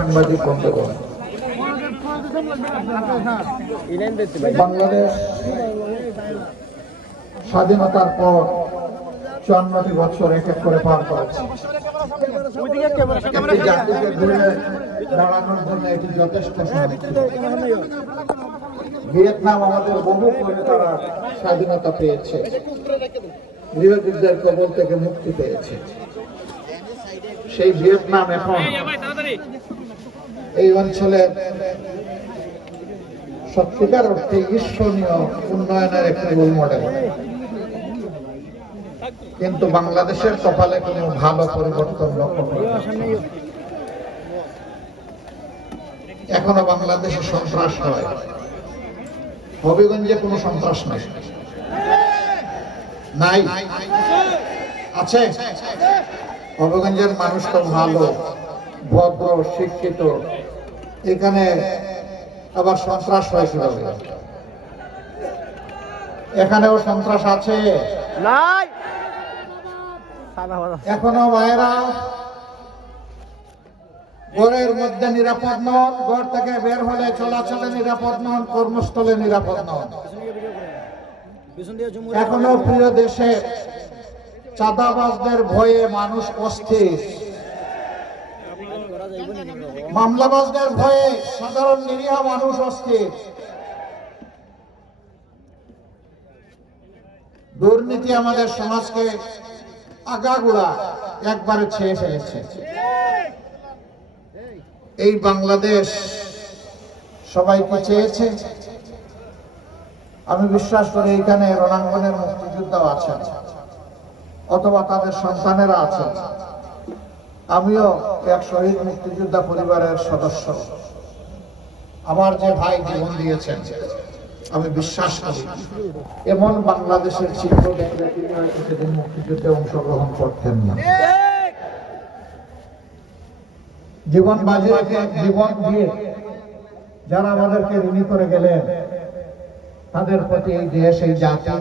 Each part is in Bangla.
সাংবাদিক বন্ধুগণ, বাংলাদেশ স্বাধীনতার পর 54টি বছর এক এক করে পার করেছে। একটি জাতিকে ঘুরে দাঁড়ানোর জন্য এটি যথেষ্ট সময় ছিল। ভিয়েতনাম আমাদের বহু করে তারা স্বাধীনতা পেয়েছে, গৃহযুদ্ধের কবল থেকে মুক্তি পেয়েছে। সেই ভিয়েতনাম এখন এই অঞ্চলে সত্যিকার অর্থে ঈশ্বরীয় উন্নয়নের একটি রোল মডেল। কিন্তু বাংলাদেশের কপালে কোনো ভালো পরিবর্তন লক্ষ্য করা যাচ্ছে না। এখনো বাংলাদেশে সন্ত্রাস হয়। হবিগঞ্জে কোনো সন্ত্রাস নাই, নাই আছে। হবিগঞ্জের মানুষ তো ভালো, ভদ্র, শিক্ষিত। এখানে আবার সন্ত্রাস হয়েছিল, এখানেও সন্ত্রাস আছে। এখনো ভাইয়েরা ঘরের মধ্যে নিরাপদ নন, ঘর থেকে বের হলে চলাচলে নিরাপদ নন, কর্মস্থলে নিরাপদ নন। এখনো প্রিয় দেশে চাঁদাবাজদের ভয়ে মানুষ অস্থির, মামলাবাজদের ভয়ে সাধারণ নিরীহ মানুষ অস্থির। দুর্নীতি আমাদের সমাজকে আগাগোড়া একবারে ছেয়ে ফেলেছে। এই বাংলাদেশ সবাইকে চেয়েছে। আমি বিশ্বাস করি এখানে রণাঙ্গনের মুক্তিযোদ্ধাও আছেন, অথবা তাদের সন্তানেরা আছেন। আমিও এক শহীদ মুক্তিযোদ্ধা পরিবারের সদস্য। আমার যে ভাই জীবন দিয়েছেন, আমি বিশ্বাস করি এমন বাংলাদেশের চিত্র দেখলে তিনি হয়তো সেদিন মুক্তিযুদ্ধে অংশগ্রহণ করতেন না। জীবন বাজি রেখে, জীবন দিয়ে যারা আমাদেরকে ঋণী করে গেলেন, তাদের প্রতি এই দেশ, এই জাতি,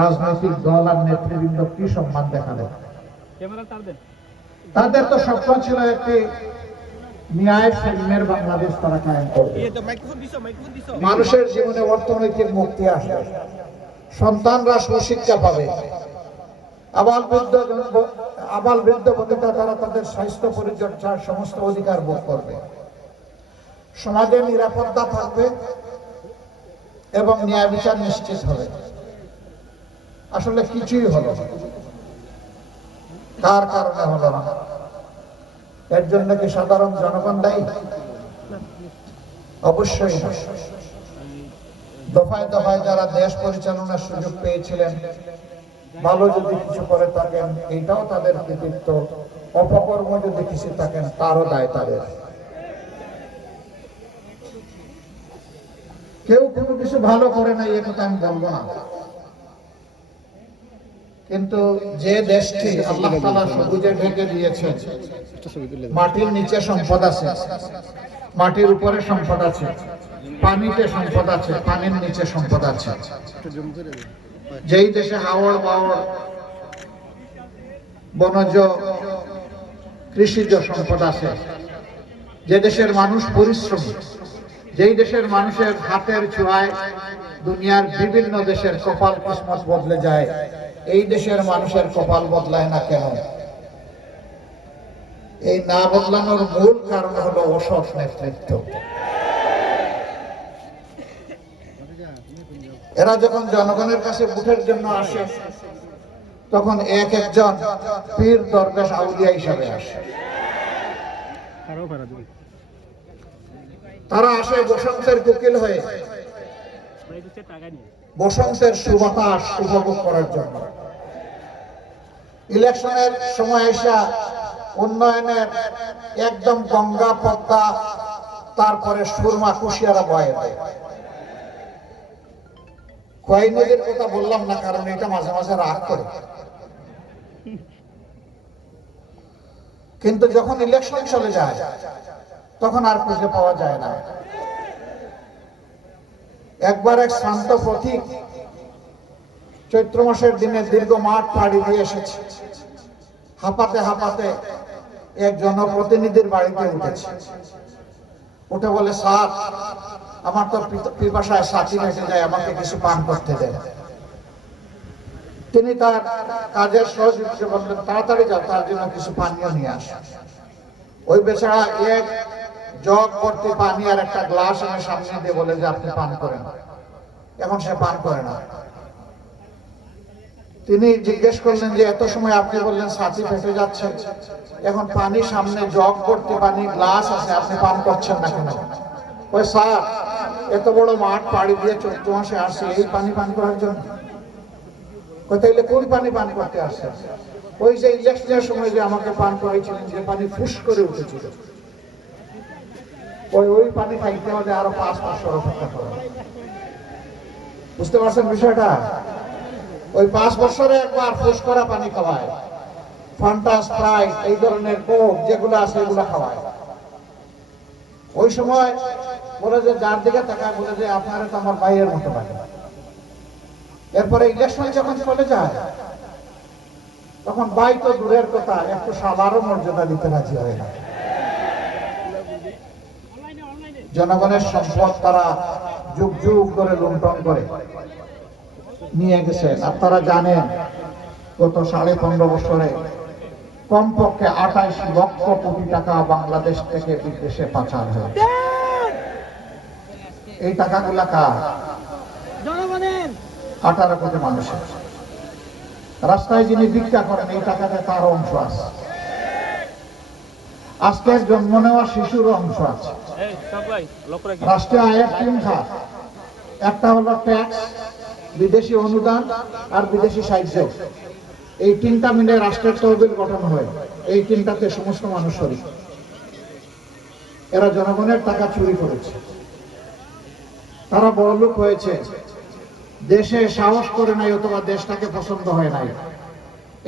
রাজনৈতিক দল আর নেতৃবৃন্দ কি সম্মান দেখালেন। তাদের তো স্বপ্ন ছিল একটি ন্যায় সাম্যের বাংলাদেশ তারা কায়েম করবে। মানুষের জীবনে অর্থনৈতিক মুক্তি আসবে, সন্তানরা সুশিক্ষা পাবে, আবাল বৃদ্ধ বনিতা তারা তাদের স্বাস্থ্য পরিচর্যার সমস্ত অধিকার ভোগ করবে, সমাজে নিরাপত্তা থাকবে এবং ন্যায় বিচার নিশ্চিত হবে। আসলে কিছুই হলো না। কার কারণে হলো না? এর জন্য কি সাধারণ জনগণ দায়ী? অবশ্যই না। দফায় দফায় যারা দেশ পরিচালনার সুযোগ পেয়েছিলেন, ভালো যদি কিছু করে থাকেন এইটাও তাদের কৃতিত্ব, অপকর্ম যদি কিছু থাকেন তারও দায় তাদের। কেউ কোনো কিছু ভালো করে নাই এ কথা আমি বলবো না, কিন্তু যে দেশটি আল্লাহ তাআলা সবুজে ঢেকে দিয়েছেন, মাটির নিচে সম্পদ আছে, মাটির উপরে সম্পদ আছে, পানিতে সম্পদ আছে, পানির নিচে সম্পদ আছে। যেই দেশে হাওড় বাওড় বনজ কৃষিজ সম্পদ আছে, যে দেশের মানুষ পরিশ্রমী, যেই দেশের মানুষের হাতের ছোঁয়ায় দুনিয়ার বিভিন্ন দেশের কপাল কিসমত বদলে যায়, এই দেশের মানুষের কপাল বদলায় না কেন? এই না বদলানোর মূল কারণ হলো অসৎ নেতৃত্ব। এরা যখন জনগণের কাছে ভোটের জন্য আসে, তখন এক একজন পীর দরবেশ আউলিয়া হিসাবে আসে। তারা আসে বসন্তের কোকিল হয়ে, বসন্তের সুবাতাস উপভোগ করার জন্য। ইলেকশনের সময় এসে উন্নয়নের একদম গঙ্গা পদ্মা, তারপরে সুরমা কুশিয়ারা বয়ে দেয়। কয় নদীর কথা বললাম না, কারণ এটা মাঝে মাঝে রাগ করে। কিন্তু যখন ইলেকশন চলে যায় তখন আর খুঁজে পাওয়া যায় না। একবার এক শান্ত পথিক চৈত্র মাসের দিনে দীর্ঘ মাঠ পাড়ি দিয়ে এসেছে। হাঁপাতে হাঁপাতে এক জনপ্রতিনিধির বাড়িতে উঠেছে, উঠে বলে, স্যার আমার তো পিপাসায় ছাতি মেটে যায়, আমাকে কিছু পান করতে দেন। তিনি তার কাজের সহযোগীকে বললেন, তাড়াতাড়ি যাও, তার জন্য কিছু পানীয় নিয়ে আসে। ওই বেচারা এক জগ ভর্তি পানি আর একটা গ্লাস এনে সামনে দিয়ে বলে যে আপনি পান করেন। এখন সে পান করে না। তিনি জিজ্ঞেস করলেন যে এত সময় আপনি বললেন ছাতি ফেটে যাচ্ছে, এখন পানি সামনে জগ ভর্তি পানি গ্লাস আছে, আপনি পান করছেন না কেন? ওই স্যার এত বড় মাঠ পাড়ি দিয়ে 14 মাসে আসছে এই পানি পান করার জন্য। তাইলে কোন পানি পান করতে আসছে? ওই যে ইলেকশনের সময় যে আমাকে পান করাইছিলেন, যে পানি ফুস করে উঠেছিল, ওই পানি খাইতে হলে আরো 5 বছর অপেক্ষা করা। বুঝতে পারছেন বিষয়টা? ওই 5 বছরে একবার ফুস করা পানি খাওয়ায়, ফান্টা, স্প্রাইট, এই ধরনের কোক যেগুলো আছে এগুলো খাওয়ায়। ওই সময় বলে যে যার দিকে তাকায় বলে যে আপনারা তো আমার ভাইয়ের মতো লাগে। এরপরে ইলেকশন যখন চলে যায় তখন ভাই তো দূরের কথা, একটু সালারও মর্যাদা দিতে রাজি হয় না। জনগণের সম্পদ তারা যুগ যুগ করে লুণ্ঠন করে নিয়ে গেছেন। আপনারা জানেন গত 15.5 বছরে কমপক্ষে 28 লক্ষ কোটি টাকা বাংলাদেশ থেকে বিদেশে পাচার হয়। এই টাকাগুলা কার? জনগণের। 18 কোটি মানুষের। রাস্তায় যিনি ভিক্ষা করেন এই টাকাতে তার অংশ আছে, আজকের জন্ম নেওয়া শিশুর অংশ আছে। রাষ্ট্রীয় আয়ের 3 খাত, একটা হলো ট্যাক্স, বিদেশি অনুদান আর বিদেশি সাহায্য। এই 3টা মিলে রাষ্ট্রের তহবিল গঠন হয়। এই 3টাতে সমস্ত মানুষ শরীক। এরা জনগণের টাকা চুরি করেছে, তারা বড়লোক হয়েছে, দেশে সাহস করে নাই অথবা দেশটাকে পছন্দ হয় নাই,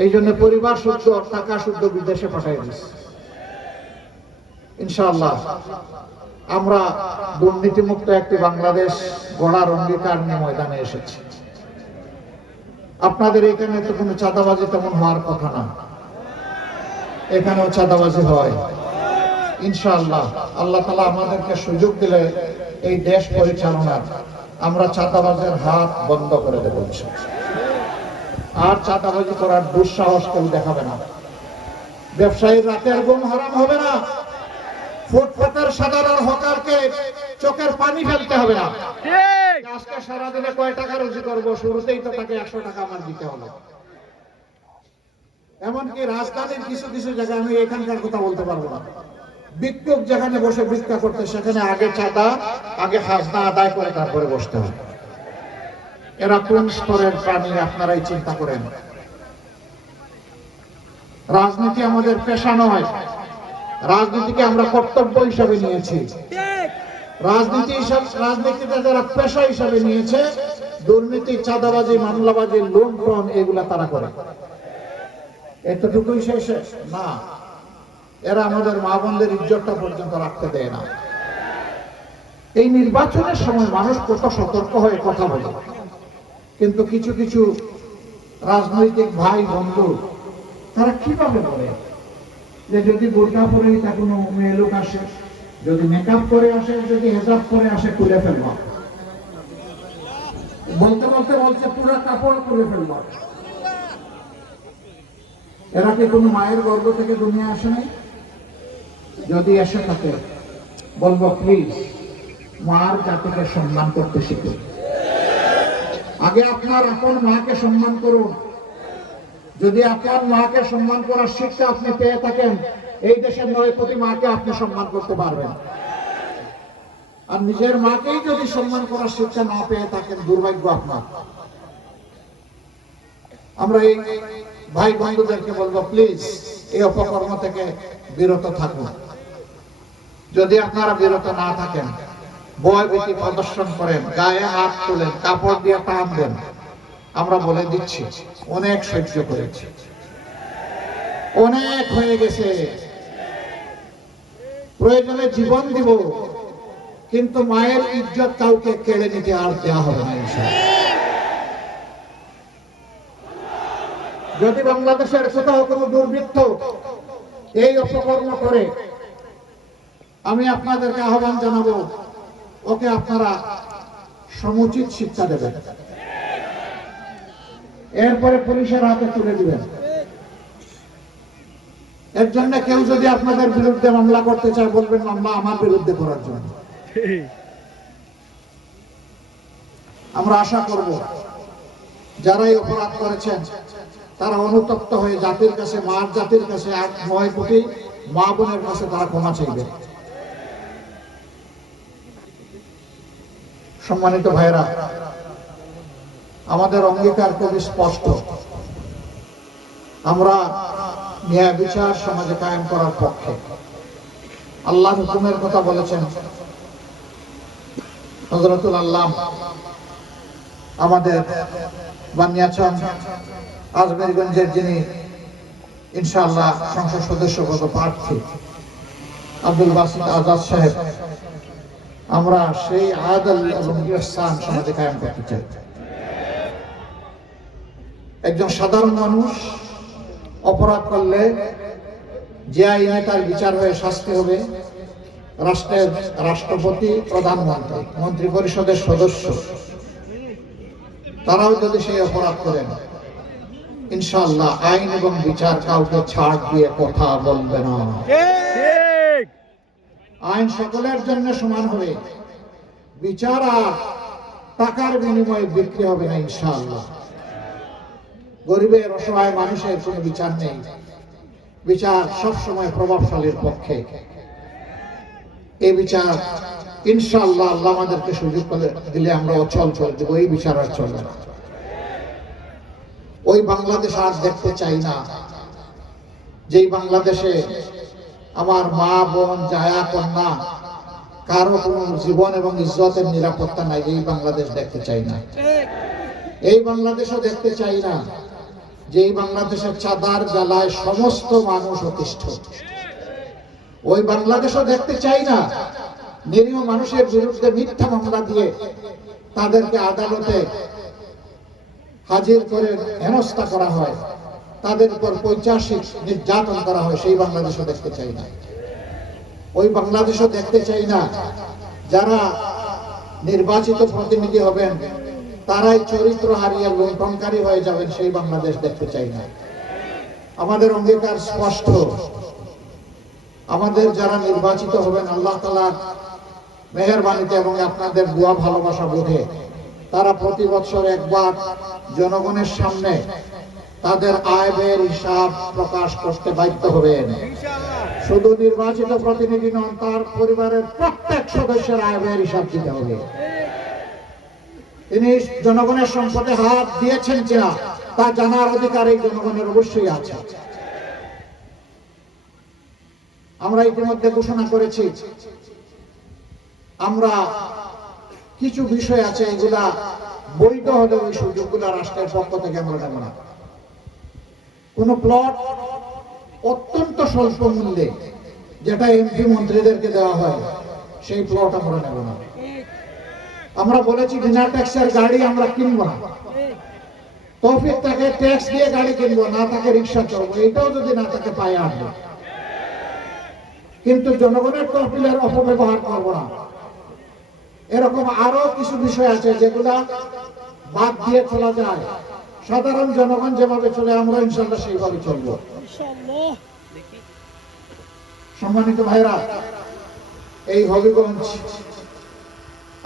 এই জন্য পরিবার শুদ্ধ টাকা শুদ্ধ বিদেশে পাঠাই দিচ্ছে। ইনশাআল্লাহ আমরা দুর্নীতিমুক্ত একটি বাংলাদেশ গড়ার অঙ্গীকার নিয়ে ময়দানে এসেছি। আপনাদের এখানে তো কোনো চাঁদাবাজি তেমন হওয়ার কথা না, এখানেও চাঁদাবাজি হয়। ইনশাআল্লাহ আল্লাহ তাআলা আমাদেরকে সুযোগ দিলে এই দেশ পরিচালনার আমরা চাঁদাবাজের হাত বন্ধ করে দেব। আর চাঁদাবাজি করার দুঃসাহস কেউ দেখাবে না। ব্যবসায়ীর রাতের ঘুম হারাম হবে না। ফুটপাতের সাধারণ হকারকে চোখের পানি ফেলতে হবে না। আজকে সারাদিনে কয় টাকা রুজি করবো, শুরুতেই তো তাকে 100 টাকা আমার দিতে হবে। এমনকি রাজধানীর কিছু কিছু জায়গায়, আমি এখানকার কথা বলতে পারবো না, ভিক্ষুক যেখানে বসে ভিক্ষা করতে সেখানে আগে চাঁদা, আগে খাজনা আদায় করে তারপরে বসতে হবে। এরা কোন স্তরের প্রাণী আপনারাই চিন্তা করেন। রাজনীতি আমাদের পেশা নয়, রাজনীতিকে আমরা কর্তব্য হিসাবে নিয়েছি। রাজনীতিটা যারা পেশা হিসাবে নিয়েছে, দুর্নীতি, চাঁদাবাজি, মামলাবাজি, লুণ্ঠন এগুলা তারা করে। এতটুকুই শেষ না, এরা আমাদের মা বোনদের ইজ্জতটা পর্যন্ত রাখতে দেয় না। এই নির্বাচনের সময় মানুষ কত সতর্ক হয়ে কথা বলে, কিন্তু কিছু কিছু রাজনৈতিক ভাই বন্ধু তারা কিভাবে বলে যে যদি বোরকা পরে তা কোনো মেয়ে লোক আসে, যদি মেকআপ করে আসে, যদি হেজাব করে আসে, খুলে ফেলব। বলতে বলতে বলছে পুরো কাপড় খুলে ফেলব। এরা কি কোনো মায়ের গর্ভ থেকে দুনিয়া আসে নাই? যদি এসে থাকে বলবো প্লিজ মার জাতিকে সম্মান করতে শিখুন। আগে আপনার আপন মাকে সম্মান করুন। যদি আপনার মাকে সম্মান করার শিক্ষা আপনি পেয়ে থাকেন, এই দেশের 9 কোটি মাকে আপনি সম্মান করতে পারবেন। আর নিজের মাকেই যদি সম্মান করার শিক্ষা না পেয়ে থাকেন, দুর্ভাগ্য আপনার। আমরা এই ভাই বন্ধুদেরকে বলবো প্লিজ এই অপকর্ম থেকে বিরত থাকুন। যদি আপনারা বিরত না থাকেন, ভয়ভীতি প্রদর্শন করেন, গায়ে হাত তোলেন, কাপড় দিয়ে টান দেন, আমরা বলে দিচ্ছি অনেক সহ্য করেছি, অনেক হয়ে গেছে, প্রয়োজনে জীবন দিব, কিন্তু মায়ের ইজ্জত কাউকে কেড়ে নিতে আর দেওয়া হবে না। যদি বাংলাদেশের কোথাও কোনো দুর্বৃত্ত এই অপকর্ম করে আমি আপনাদেরকে আহ্বান জানাবো, ওকে আপনারা সমুচিত শিক্ষা দেবেন, এরপরে পুলিশের হাতে তুলে দিবেন। এর জন্য কেউ যদি আপনাদের বিরুদ্ধে মামলা করতে চায়, বলবেন মামলা আমার বিরুদ্ধে করার জন্য। আমরা আশা করব যারা এই অপরাধ করেছেন তারা অনুতপ্ত হয়ে জাতির কাছে, মার জাতির কাছে, 9 কোটি মা বোনের কাছে তারা ক্ষমা চাইবে। সম্মানিত ভাইরা, আমাদের অঙ্গীকার খুবই স্পষ্ট। আমরা ন্যায় বিচার সমাজে কায়েম করার পক্ষে। আল্লাহ হুকুমের কথা বলেছেন হযরতুল আল্লাহ আমাদের বানিয়াচং আজমেরগঞ্জের, যিনি ইনশাআল্লাহ সংসদ সদস্য পদ প্রার্থী আব্দুল বাসিত আজাদ সাহেব, আমরা সেই আদল এবং ইহসান সমাজে কায়েম করতে চাই। একজন সাধারণ মানুষ অপরাধ করলে যে আইনে তার বিচার হয়ে শাস্তি হবে, রাষ্ট্রের রাষ্ট্রপতি, প্রধানমন্ত্রী, মন্ত্রী পরিষদের সদস্য, তারাও যদি সেই অপরাধ করেন, ইনশাআল্লাহ আইন এবং বিচার কাউকে ছাড় দিয়ে কথা বলবে না। আইন সকলের জন্য সমান হবে, বিচার আর টাকার বিনিময়ে বিক্রি হবে না ইনশাআল্লাহ। গরিবের, অসহায় মানুষের কোনো বিচার নেই, বিচার সবসময় প্রভাবশালীর পক্ষে। এই বিচার ইনশাআল্লাহ আল্লাহ আমাদেরকে সুযোগ দিলে আমরা অচল করে দেবো। এই বিচার আর চলবে না। ওই বাংলাদেশ আর দেখতে চাই না, যেই বাংলাদেশে আমার মা বোন, জায়া কন্যা কারো কোনো জীবন এবং ইজ্জতের নিরাপত্তা নাই। এই বাংলাদেশ দেখতে চাই না। এই বাংলাদেশও দেখতে চাই না যেই বাংলাদেশের চাঁদার জ্বালায় সমস্ত মানুষ অতিষ্ঠ। ওই বাংলাদেশও দেখতে চাই না নিরীহ মানুষের বিরুদ্ধে মিথ্যা মামলা দিয়ে তাদেরকে আদালতে হাজির করে হেনস্থা করা হয়, তাদের উপর পৈশাচিক নির্যাতন করা হয়। সেই বাংলাদেশও দেখতে চাই না। ওই বাংলাদেশও দেখতে চাই না যারা নির্বাচিত প্রতিনিধি হবেন তারাই চরিত্র হারিয়ে লুণ্ঠনকারী হয়ে যাবেন। সেই বাংলাদেশ দেখতে চাই না। আমাদের অঙ্গীকার স্পষ্ট। আমাদের যারা নির্বাচিত হবেন আল্লাহ তাআলার মেহেরবানিতে এবং আপনাদের দোয়া ভালোবাসা বোধে তারা প্রতি বছর একবার জনগণের সামনে তাদের আয় ব্যয়ের হিসাব প্রকাশ করতে বাধ্য হবেন। শুধু নির্বাচিত প্রতিনিধি নন, তার পরিবারের প্রত্যেক সদস্যের আয় ব্যয়ের হিসাব দিতে হবে। তিনি জনগণের সম্পদে হাত দিয়েছেন কিনা তা জানার অধিকার এই জনগণের অবশ্যই আছে। আমরা ইতিমধ্যে ঘোষণা করেছি আমরা কিছু বিষয় আছে, এগুলা বৈধ হলে ওই সুযোগগুলো রাষ্ট্রের পক্ষ থেকে আমরা নেব না। কোন প্লট অত্যন্ত স্বল্প মূল্যে যেটা এমপি মন্ত্রীদেরকে দেওয়া হয়, সেই প্লট আমরা নেব না। আমরা বলেছি বিনা ট্যাক্সের গাড়ি আমরা কিনবো না। তৌফিক তাকে ট্যাক্স দিয়ে গাড়ি কিনবো, না তাকে রিক্সা চলবো, এটাও যদি না তাকে পায়ে আনবো। কিন্তু জনগণের তহবিলের অপব্যবহার করবো না। এরকম আরো কিছু বিষয় আছে যেগুলা বাদ দিয়ে চলা যায়। সাধারণ জনগণ যেভাবে চলে আমরা ইনশাআল্লাহ সেইভাবে চলবো। সম্মানিত ভাইরা, এই হবিগঞ্জ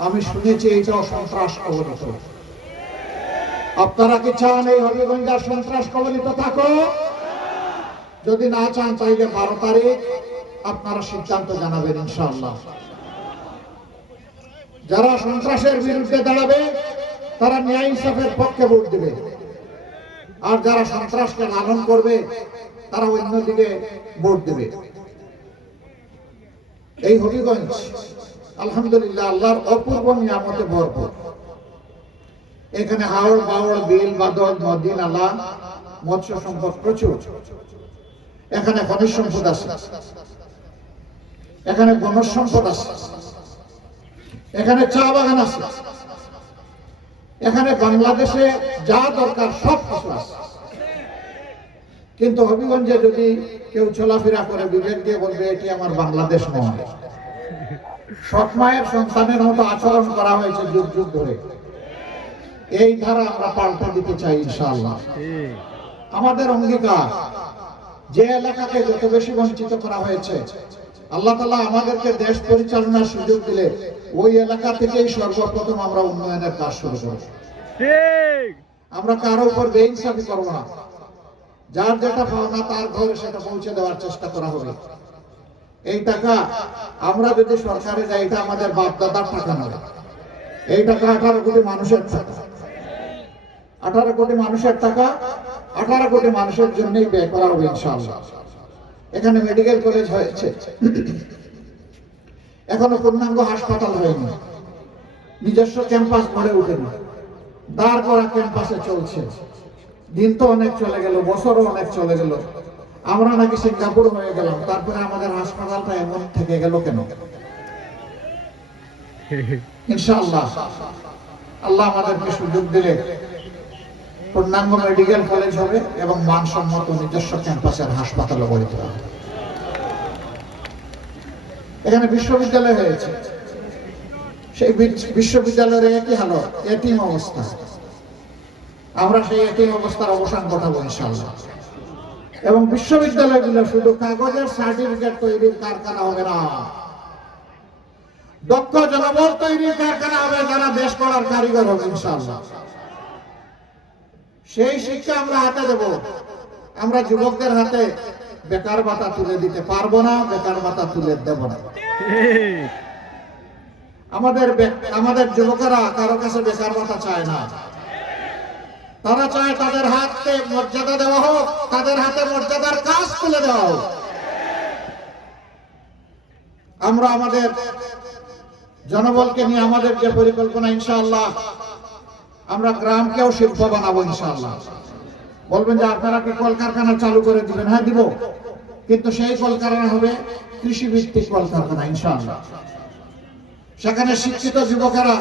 আমি শুনেছি এইটাও সন্ত্রাস কবলিত। আপনারা কি চান এই হবিগঞ্জ আর সন্ত্রাস কবলিত থাকো? যদি না চান তাইলে 12 তারিখ আপনারা সিদ্ধান্ত জানাবেন ইনশাআল্লাহ। যারা সন্ত্রাসের বিরুদ্ধে দাঁড়াবে তারা ন্যায় ইনসাফের পক্ষে ভোট দেবে, আর যারা সন্ত্রাসকে লালন করবে তারা অন্যদিকে ভোট দেবে। এই হবিগঞ্জ আলহামদুলিল্লাহ আল্লাহর অপূর্ব নিয়ামতে ভরপুর। এখানে হাওড় বাওড়, বিল বাদল, নদী নালা, মৎস্য সম্পদ প্রচুর। এখানে খনিজ সম্পদ আছে, এখানে বনজ সম্পদ আছে, এখানে চা বাগান আছে, এখানে বাংলাদেশে যা দরকার সব কিছু আছে। কিন্তু হবিগঞ্জে যদি কেউ চলাফেরা করে বিবেক দিয়ে বলবে এটি আমার বাংলাদেশ নয়। সৎ মায়ের সন্তানের মতো আচরণ করা হয়েছে যুগ যুগ ধরে। এই ধারা আমরা পাল্টে দিতে চাই ইনশাআল্লাহ। আমাদের অঙ্গীকার, যে এলাকাকে যত বেশি বঞ্চিত করা হয়েছে, আল্লাহ তাআলা আমাদেরকে দেশ পরিচালনার সুযোগ দিলে ওই এলাকা থেকেই সর্বপ্রথম আমরা উন্নয়নের কাজ শুরু করব। আমরা কারো উপর বেইনসাফি করব না। যার যেটা পাওনা তার ঘরে সেটা পৌঁছে দেওয়ার চেষ্টা করা হবে। এই টাকা আমরা যদি সরকারে যাই, এটা আমাদের বাপ দাদার টাকা নয়। এই টাকা 18 কোটি মানুষের টাকা। 18 কোটি মানুষের টাকা 18 কোটি মানুষের জন্যই ব্যয় করা হবে ইনশাআল্লাহ। এখানে মেডিকেল কলেজ হয়েছে, এখনো পূর্ণাঙ্গ হাসপাতাল হয়নি, নিজস্ব ক্যাম্পাস গড়ে ওঠেনি, দাঁড় করা ক্যাম্পাসে চলছে। দিন তো অনেক চলে গেল, বছরও অনেক চলে গেল, আমরা নাকি সিঙ্গাপুর হয়ে গেলাম, তারপরে আমাদের হাসপাতালটা এমন থেকে গেল কেন? ইনশাআল্লাহ আল্লাহ আমাদেরকে সুযোগ দিলে পূর্ণাঙ্গ মেডিকেল কলেজ হবে এবং মানসম্মত নিজস্ব ক্যাম্পাসের হাসপাতাল গড়ে তোলা হবে। এখানে বিশ্ববিদ্যালয় হয়েছে, সেই বিশ্ববিদ্যালয়ের একই হালত, এটিম অবস্থা। আমরা সেই এটিম অবস্থার অবসান ঘটাবো ইনশাআল্লাহ। এবং বিশ্ববিদ্যালয়গুলো শুধু কাগজের সার্টিফিকেট তৈরির কারখানা হবে না, দক্ষ জনবল তৈরির কারখানা হবে, যারা দেশ গড়ার কারিগর হবে ইনশাআল্লাহ। সেই শিক্ষা আমরা হাতে দেব। আমরা যুবকদের হাতে বেকার ভাতা তুলে দিতে পারবো না, বেকার ভাতা তুলে দেব না। আমাদের যুবকেরা কারো কাছে বেকার ভাতা চায় না। তারা চায় তাদের হাতে মর্যাদা দেওয়া হোক, তাদের হাতে মর্যাদার কাজ তুলে দেওয়া হোক। আমরা আমাদের জনবলকে নিয়ে আমাদের যে পরিকল্পনা, ইনশাআল্লাহ আমরা গ্রামকেও শিল্প বানাবো ইনশাআল্লাহ। বলবেন যে আপনারা কি কলকারখানা চালু করে দিবেন? হ্যাঁ দিব, কিন্তু সেই কলকারখানা হবে কৃষি ভিত্তিক কলকারখানা ইনশাআল্লাহ। সেখানে শিক্ষিত যুবকেরা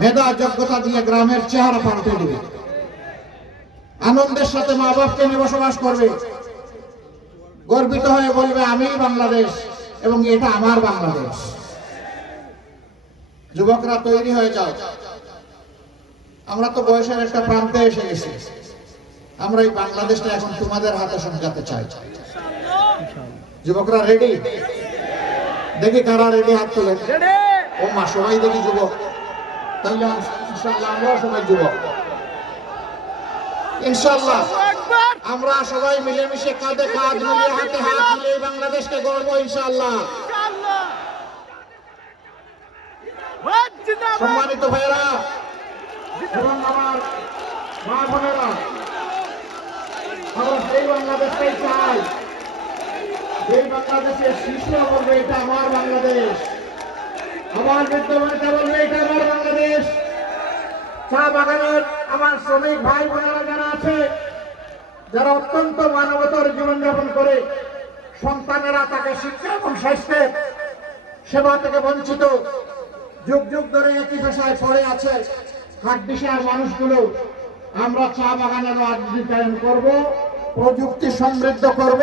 মেধা যোগ্যতা দিয়ে গ্রামের চেহারা পাল্টে দিবে, আনন্দের সাথে মা বাপকে নিয়ে বসবাস করবে, গর্বিত হয়ে বলবে আমি বাংলাদেশ এবং এটা আমার বাংলাদেশ। যুবকরা তৈরি হয়ে যাও। আমরা তো বয়সের একটা প্রান্তে এসে গেছি। আমরা এই বাংলাদেশটা এখন তোমাদের হাতে সাজাতে চাই। যুবকরা রেডি? দেখি কারা রেডি, হাত তোলে। ও মা, সবাই দেখি যুবক। তাহলে ইনশাআল্লাহ আমরাও সবাই যুবক। ইনশাআল্লাহ আমরা সবাই মিলেমিশে কাঁধে কাঁধ মিলিয়ে হাতে হাত মিলিয়ে বাংলাদেশকে গড়বো ইনশাআল্লাহ। সম্মানিত ভাইরা এবং আমার মা বোনেরা, আমরা সেই বাংলাদেশটাই চাই, এই বাংলাদেশের শিশুরা বলবে এটা আমার বাংলাদেশ, আমার বিদ্যালয়টা বলবে এটা আমার বাংলাদেশ। চা বাগানের আমার শ্রমিক ভাই বোনেরা যারা আছে, যারা অত্যন্ত মানবতার জীবনযাপন করে, সন্তানেরা তাকে শিক্ষা এবং স্বাস্থ্যের সেবা থেকে বঞ্চিত, যুগ যুগ ধরে একই পেশায় পড়ে আছে হাটবিশার মানুষগুলো, আমরা চা বাগানের আধুনিকায়ন করব, প্রযুক্তি সমৃদ্ধ করব,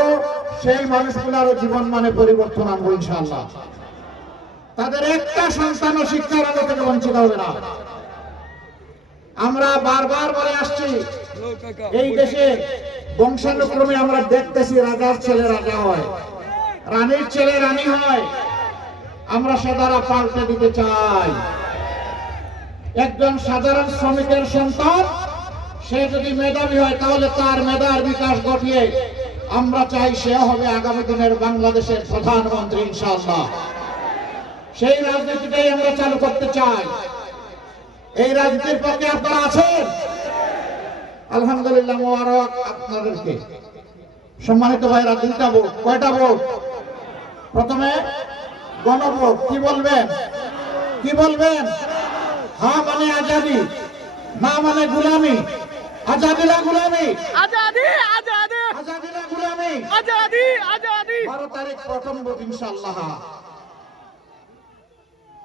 সেই মানুষগুলোরও জীবন মানে পরিবর্তন আনবো ইনশাআল্লাহ। তাদের একটা সন্তানও শিক্ষার আলো থেকে বঞ্চিত হবে না। আমরা বারবার বলে আসছি, এই দেশে বংশানুক্রমে আমরা দেখতেছি রাজার ছেলে রাজা হয়, রানীর ছেলে রানী হয়। আমরা সেদারা পাল্টে দিতে চাই। একজন সাধারণ শ্রমিকের সন্তান সে যদি মেধাবী হয়, তাহলে তার মেধার বিকাশ ঘটিয়ে আমরা চাই সে হবে আগামী দিনের বাংলাদেশের প্রধানমন্ত্রী ইনশাআল্লাহ। সেই রাজনীতিটাই আমরা চালু করতে চাই। এই রাজনীতির পক্ষে আপনারা আছেন? আলহামদুলিল্লাহ, মোবারক আপনাদেরকে। সম্মানিত ভাইরা, দুইটা ভোট। কয়টা ভোট? প্রথমে গণভোট। কি বলবেন? কি বলবেন? হ্যাঁ মানে আজাদি, না মানে গুলামি। আজাদি না গুলামি? আজাদি, আজাদি, আজাদি না গুলামি? আজাদি, আজাদি। 12 তারিখ প্রথম ভোট ইনশাআল্লাহ।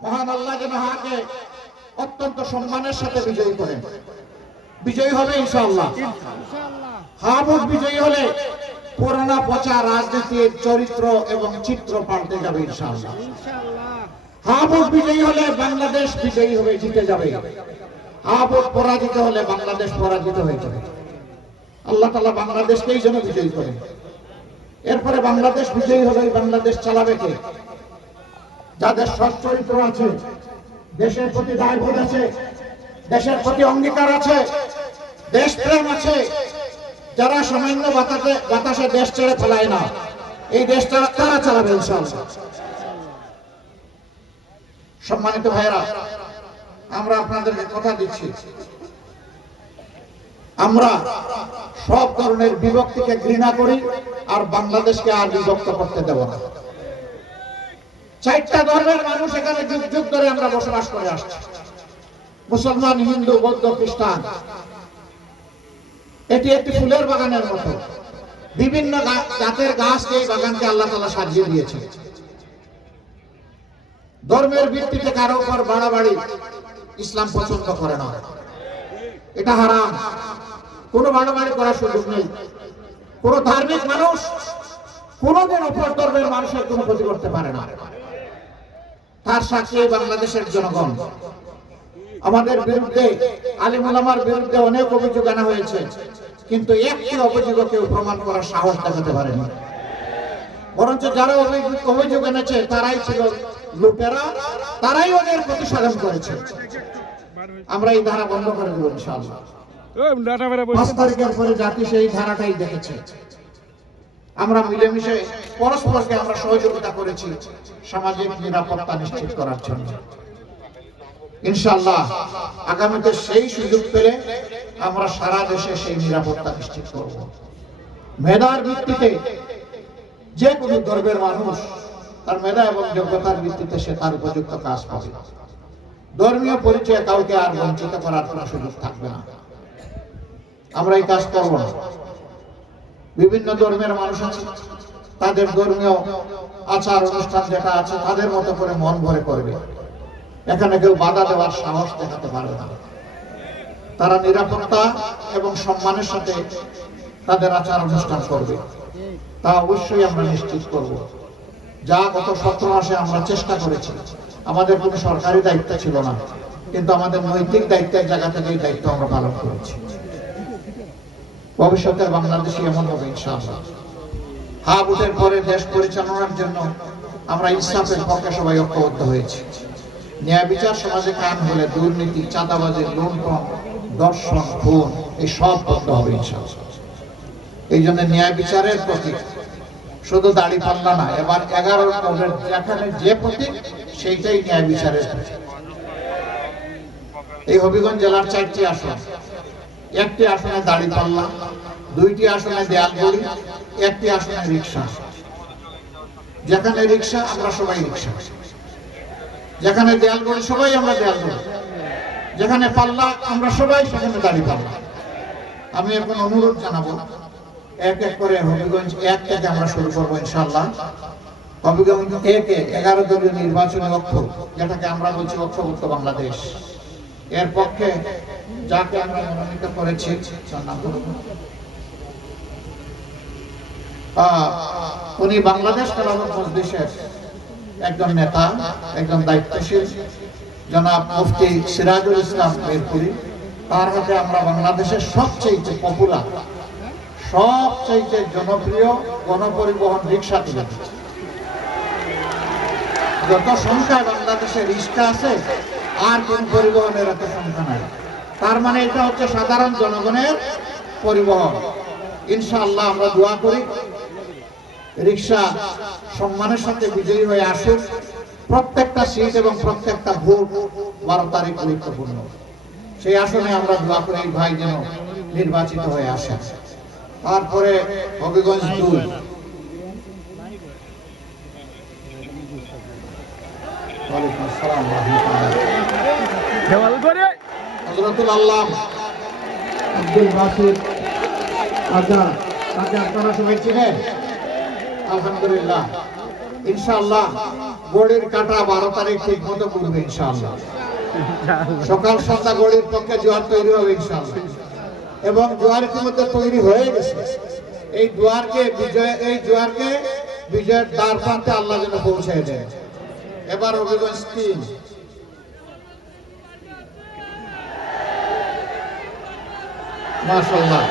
মহান আল্লাহ যেন হাকে অত্যন্ত সম্মানের সাথে বিজয়ী করেন। বিজয়ী হবে ইনশাআল্লাহ। হ্যাঁ ভোট বিজয়ী হলে পুরানা পচা রাজনীতির চরিত্র এবং চিত্র পাল্টে যাবে ইনশাআল্লাহ। হ্যাঁ ভোট বিজয়ী হলে বাংলাদেশ বিজয়ী হবে, জিতে যাবে। হ্যাঁ ভোট পরাজিত হলে বাংলাদেশ পরাজিত হয়ে যাবে। আল্লাহ তাআলা বাংলাদেশকেই যেন বিজয়ী করেন। এরপরে বাংলাদেশ বিজয়ী হলে বাংলাদেশ চালাবে কে? যাদের সৎ চরিত্র আছে, দেশের প্রতি দায়বোধ আছে, দেশের প্রতি অঙ্গীকার আছে, দেশপ্রেম আছে, যারা সামান্য বাতাসে দেশ ছেড়ে ফেলায় না, এই দেশটা তারা চালাবে ইনশাআল্লাহ। সম্মানিত ভাইরা, আমরা আপনাদেরকে কথা দিচ্ছি, আমরা সব ধরনের বিভক্তিকে ঘৃণা করি আর বাংলাদেশকে আর বিভক্ত করতে দেব না। চারটা ধর্মের মানুষ এখানে যুগ যুগ ধরে আমরা বসবাস করে আসছি, মুসলমান, হিন্দু, বৌদ্ধ, খ্রিস্টান। এটি একটি ফুলের বাগানের মতো, বিভিন্ন জাতের গাছ এই বাগানকে আল্লাহ তাআলা সাজিয়ে দিয়েছে। ধর্মের ভিত্তিতে কারো উপর বাড়াবাড়ি ইসলাম পছন্দ করে না, এটা হারাম। কোনো বাড়াবাড়ি করার সুযোগ নেই। কোন ধার্মিক মানুষ কোনদিন অপর ধর্মের মানুষের কোনো ক্ষতি করতে পারে না। তার সাক্ষী বাংলাদেশের জনগণ। আমাদের বিরুদ্ধে, আলেম ওলামার বিরুদ্ধে অনেক অভিযোগ আনা হয়েছে, কিন্তু একটি অভিযোগ কেউ প্রমাণ করার সাহস দেখাতে পারেনি। বরঞ্চ যারা অভিযোগ এনেছে তারাই ছিল লুটেরা, তারাই ওদের প্রতিসাধন করেছে। আমরা এই ধারা বন্ধ করে দেব ইনশাআল্লাহ। 5 তারিখের পরে জাতি সেই ধারাটাই দেখেছে। আমরা মিলেমিশে পরস্পরকে আমরা সহযোগিতা করেছি সামাজিক নিরাপত্তা নিশ্চিত করার জন্য। ইনশাআল্লাহ আগামীতে সেই সুযোগ পেলে আমরা সারা দেশে সেই নিরাপত্তা নিশ্চিত করব। মেধার ভিত্তিতে যে কোনো ধর্মের মানুষ তার মেধা এবং যোগ্যতার ভিত্তিতে সে তার উপযুক্ত কাজ পাবে। ধর্মীয় পরিচয়ে কাউকে আর বঞ্চিত করার কোনো সুযোগ থাকবে না। আমরা এই কাজ করব না। বিভিন্ন ধর্মের মানুষ আছে, তাদের ধর্মীয় আচার অনুষ্ঠান যেটা আছে তাদের মতো করে মন ভরে করবে। এখানে কেউ বাধা দেওয়ার সাহস দেখাতে পারবে না। তারা নিরাপত্তা এবং সম্মানের সাথে তাদের আচার অনুষ্ঠান করবে, তা অবশ্যই আমরা নিশ্চিত করব। যা গত 17 মাসে আমরা চেষ্টা করেছি, আমাদের কোনো সরকারি দায়িত্ব ছিল না, কিন্তু আমাদের নৈতিক দায়িত্বের জায়গা থেকে এই দায়িত্ব আমরা পালন করেছি। ভবিষ্যতের বাংলাদেশে এমন হবে ইনশাআল্লাহ। হ্যাঁ ভোটের পরে দেশ পরিচালনার জন্য আমরা ইনসাফের পক্ষে সবাই ঐক্যবদ্ধ হয়েছি। ন্যায় বিচার সমাজে কায়েম হলে দুর্নীতি, চাঁদাবাজি, লুণ্ঠন, দর্শন, খুন এই সব বন্ধ হবে ইনশাআল্লাহ। এই জন্য ন্যায় বিচারের প্রতীক শুধু দাঁড়িপাল্লা না, এবার 11 কোণের যেখানে যে প্রতীক সেইটাই ন্যায় বিচারের প্রতীক। এই হবিগঞ্জ জেলার 4টি আসন, 1টি আসনে দাঁড়িপাল্লা, 2টি আসনে দেয়ালগড়ি, 1টি আসনে রিক্সা। যেখানে রিক্সা আমরা সবাই রিক্সা, যেখানে দেয়ালগড়ি সবাই আমরা দেয়ালগড়ি, যেখানে পাল্লা আমরা সবাই সেখানে দাঁড়িপাল্লা। আমি এখন অনুরোধ জানাবো, এক এক করে হবিগঞ্জ 1 থেকে আমরা শুরু করবো ইনশাআল্লাহ। হবিগঞ্জ 1-এ 11 দলীয় নির্বাচনী ঐক্য, যেটাকে আমরা বলছি ঐক্যবদ্ধ বাংলাদেশ, এর পক্ষে যাকে আমরা মনোনীত করেছি উনি বাংলাদেশ খেলাফত মজলিসের একজন নেতা, একজন দায়িত্বশীল, জনাব মুফতি সিরাজুল ইসলাম মিরপুরি। তার হাতে আমরা বাংলাদেশের সবচেয়ে পপুলার, সবচেয়ে জনপ্রিয় গণপরিবহন রিক্সা তুলে দিচ্ছি। যত সংখ্যায় বাংলাদেশে রিক্সা আছে আর কোন পরিবহনের এত সংখ্যা নাই। তার মানে এটা হচ্ছে সাধারণ জনগণের পরিবহন। ইনশাআল্লাহ আমরা দোয়া করি রিক্সা সম্মানের সাথে বিজয়ী হয়ে আসুক। প্রত্যেকটা সিট এবং প্রত্যেকটা ভোট 12 তারিখ গুরুত্বপূর্ণ। সেই আসনে আমরা দোয়া করি এই ভাই যেন নির্বাচিত হয়ে আসে। তারপরে হবিগঞ্জ 2, ওয়ালাইকুম আসসালাম হযরতুল আল্লাহ আব্দুল বাসির আজাদ, তাকে আপনারা সবাই চিনেন আলহামদুলিল্লাহ। ইনশাআল্লাহ গড়ির কাটা 12 তারিখ ঠিক মতো করবে ইনশাআল্লাহ। সকাল সন্ধ্যা গড়ির পক্ষে জোয়ার তৈরি হবে ইনশাআল্লাহ, এবং জোয়ার ইতিমধ্যে তৈরি হয়ে গেছে। এই জোয়ারকে বিজয়ের দ্বার প্রান্তে আল্লাহ যেন পৌঁছায় দেয়। এবার হবিগঞ্জ 3 মাশাআল্লাহ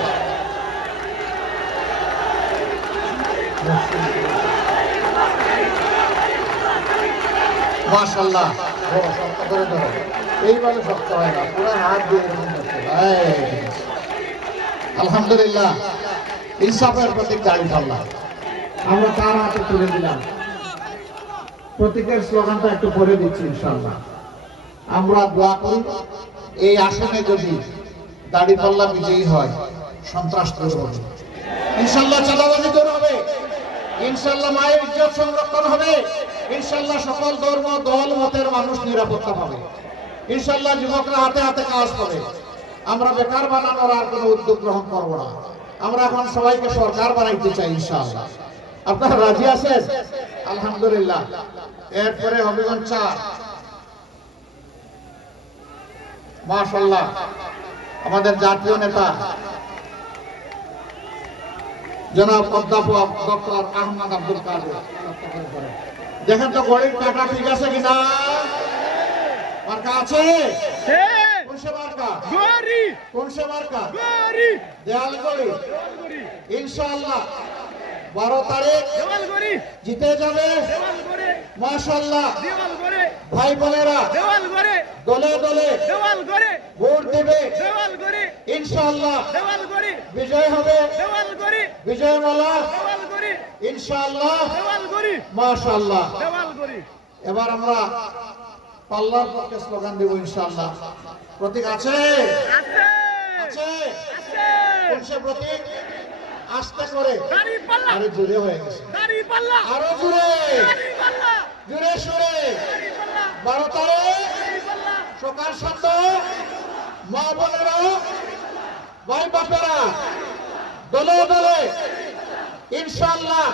মাশাআল্লাহ শক্ত করে ধরো, এইভাবে শক্ত হয় না, পুরো হাত দিয়ে আলহামদুলিল্লাহ। ইনসাফের প্রতীক দাঁড়িপাল্লা আমরা তার হাতে তুলে দিলাম। প্রতীকের স্লোগানটা একটু পড়ে দিচ্ছি ইনশাআল্লাহ। আমরা দোয়া করি এই আসনে যদি দাঁড়িপাল্লা বিজয়ী হয়, সন্ত্রাস দূর হবে ইনশাআল্লাহ, চাঁদাবাজি দূর হবে ইনশাআল্লাহ, মায়ের ইজ্জত সংরক্ষণ হবে ইনশাআল্লাহ, সকল ধর্ম দল মতের মানুষ নিরাপত্তা পাবে ইনশাআল্লাহ, যুবকরা হাতে হাতে কাজ পাবে। আমরা বেকার বানানোর আর কোনো উদ্যোগ গ্রহণ করবো না। আমরা এখন সবাইকে সরকার বানাইতে চাই ইনশাআল্লাহ। আপনারা রাজি আছেন? আলহামদুলিল্লাহ। এরপরে হবিগঞ্জ 4 মাশাআল্লাহ আমাদের জাতীয় নেতা জনাব অধ্যাপক ডক্টর আহমদ আব্দুল কাদের। দেখেন তো গড়ির টাকা ঠিক আছে কিনা? মার্কা আছে? কোন সে মার্কা? কোন সে মার্কা? দেয়াল গড়ি ইনশাআল্লাহ 12 তারিখ জিতে যাবে মাশাআল্লাহ। ভাই বোনেরা দলে দলে ভোট দেবে ইনশাআল্লাহ, বিজয় হবে বিজয় মালা ইনশাআল্লাহ মাশাআল্লাহ। এবার আমরা পাল্লার পক্ষে স্লোগান দেব ইনশাআল্লাহ। প্রতীক আছে? আছে? কোন সে প্রতীক? আস্তে করে আরে জোরে হয়ে গেছে, আরো জোরে জোরে সুরে 12 তারিখ সকাল 7 মা বোনেরা ভাই বাপেরা দলে দলে ইনশাআল্লাহ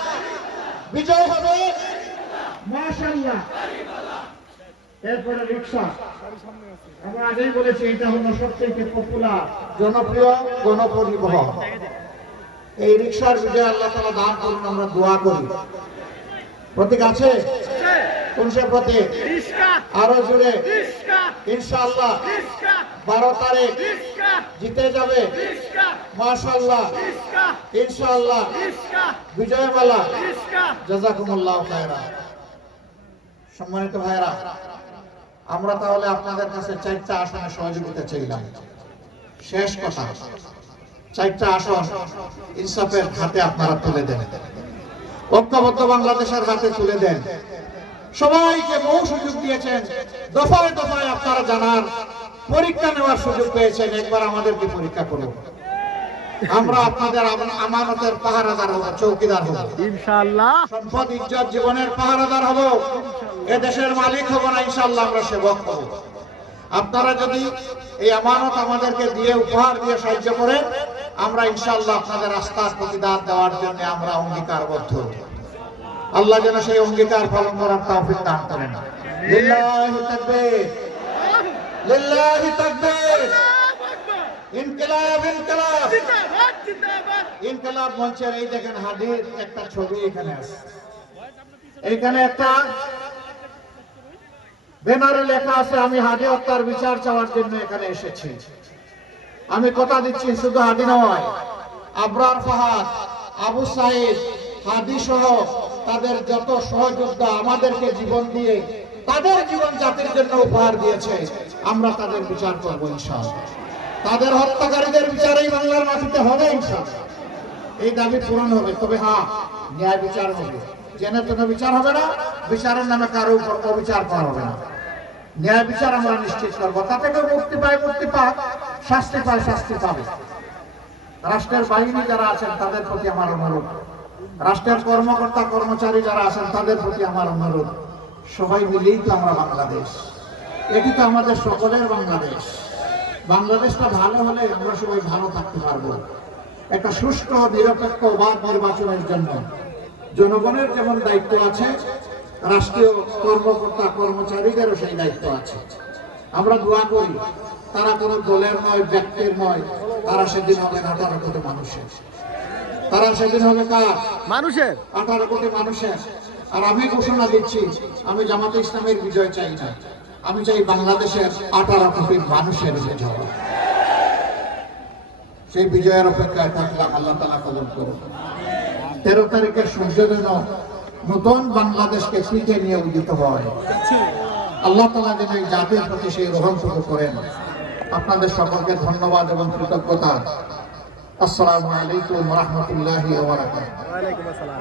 বিজয় হবে মাশাআল্লাহ। এরপরে রিক্সা, আমরা আগেই বলেছি এটা হলো সবচেয়ে পপুলার জনপ্রিয় গণপরিবহন। এই রিক্সার বিজয় আল্লাহ তাআলা দান করুন, আমরা দোয়া করি। প্রতীক আছে? কোন সে প্রতীক? আরো জোরে ইনশাআল্লাহ 12 তারিখ জিতে যাবে মাশাআল্লাহ ইনশাআল্লাহ, বিজয় মালা। জাযাকুমুল্লাহু খায়রা। সম্মানিত ভাইরা, আমরা তাহলে আপনাদের কাছে 4টা আসনে সহযোগিতা চাইলাম। শেষ কথা, 4টা আসন ইনসাফের হাতে আপনারা তুলে দেন, ঐক্যবদ্ধ বাংলাদেশের হাতে তুলে দেন। সবাইকে বহু সুযোগ দিয়েছেন, দফায় দফায় আপনারা জানার পরীক্ষা নেওয়ার সুযোগ পেয়েছেন। একবার আমাদেরকে পরীক্ষা করুন, আমরা আপনাদের আমানতের পাহারাদার হব, চৌকিদার হব ইনশাআল্লাহ। সম্পদ ইজ্জত জীবনের পাহারাদার হব, এ দেশের মালিক হব না ইনশাআল্লাহ, আমরা সেবক হব। আপনারা যদি এই আমানত আমাদেরকে দিয়ে উপহার দিয়ে সাহায্য করেন, আমরা ইনশাআল্লাহ আপনাদের আস্থার প্রতিদান দেওয়ার জন্য আমরা অঙ্গীকারবদ্ধ। আল্লাহ যেন সেই অঙ্গীকার পালন করার তৌফিক দান করেন। লিল্লাহি তাকবীর, লিল্লাহি তাকবীর। ইনকিলাব ইনকিলাব ইনকিলাব মঞ্চের এই দেখেন হাদির একটা ছবি এখানে আছে। এখানে একটা ব্যানারে লেখা আছে, আমি হাদি হত্যার বিচার চাওয়ার জন্য এখানে এসেছি। আমি কথা দিচ্ছি, শুধু হাদি নয়, আবরার ফাহাদ, আবু সাইদ, হাদি সহ তাদের যত সহযোদ্ধা আমাদেরকে জীবন দিয়ে তাদের জীবন জাতির জন্য উপহার দিয়েছে, আমরা তাদের বিচার করব ইনশাআল্লাহ। তাদের হত্যাকারীদের বিচারই বাংলার মাটিতে হবে ইনশাআল্লাহ। এই দাবি পূরণ হবে, তবে হ্যাঁ, ন্যায় বিচার হবে, জেনে তেনে বিচার হবে না, বিচারের নামে কারো উপর অবিচার করা হবে না। ন্যায় বিচার আমরা নিশ্চিত করবো, তাতে কেউ মুক্তি পায় মুক্তি পাক, শাস্তি পায় শাস্তি পাবে। রাষ্ট্রের বাহিনী যারা আছেন তাদের প্রতি আমার অনুরোধ, রাষ্ট্রের কর্মকর্তা কর্মচারী যারা আছেন তাদের প্রতি আমার অনুরোধ, সবাই মিলেই তো আমরা বাংলাদেশ, এটি তো আমাদের সকলের বাংলাদেশ। বাংলাদেশটা ভালো হলে আমরা সবাই ভালো থাকতে পারবো। একটা সুষ্ঠু নিরপেক্ষ অবাধ নির্বাচনের জন্য জনগণের যেমন দায়িত্ব আছে, রাষ্ট্রীয় কর্মকর্তা কর্মচারীদেরও সেই দায়িত্ব আছে। আমরা দোয়া করি তারা কোনো দলের নয়, ব্যক্তির নয়, তারা সেদিন হবে 18 কোটি মানুষের। তারা সেদিন হবে কার? মানুষের 18 কোটি মানুষের। আর আমি ঘোষণা দিচ্ছি, আমি জামাতে ইসলামের বিজয় চাই না, আমি চাই বাংলাদেশের 18 কোটি মানুষের বিজয়। সেই বিজয়ের অপেক্ষায় থাকলাম, আল্লাহ তাআলা কবুল করুন। 13 তারিখের সূর্য যেন নতুন বাংলাদেশকে পিঠে নিয়ে উদিত হয়। আল্লাহ তাআলা যেন এই জাতির প্রতি সেই রহম শুরু করেন। আপনাদের সকলকে ধন্যবাদ এবং কৃতজ্ঞতা। আসসালামু আলাইকুম ওয়া রাহমাতুল্লাহি ওয়া বারাকাতুহু। ওয়ালাইকুম আসসালাম।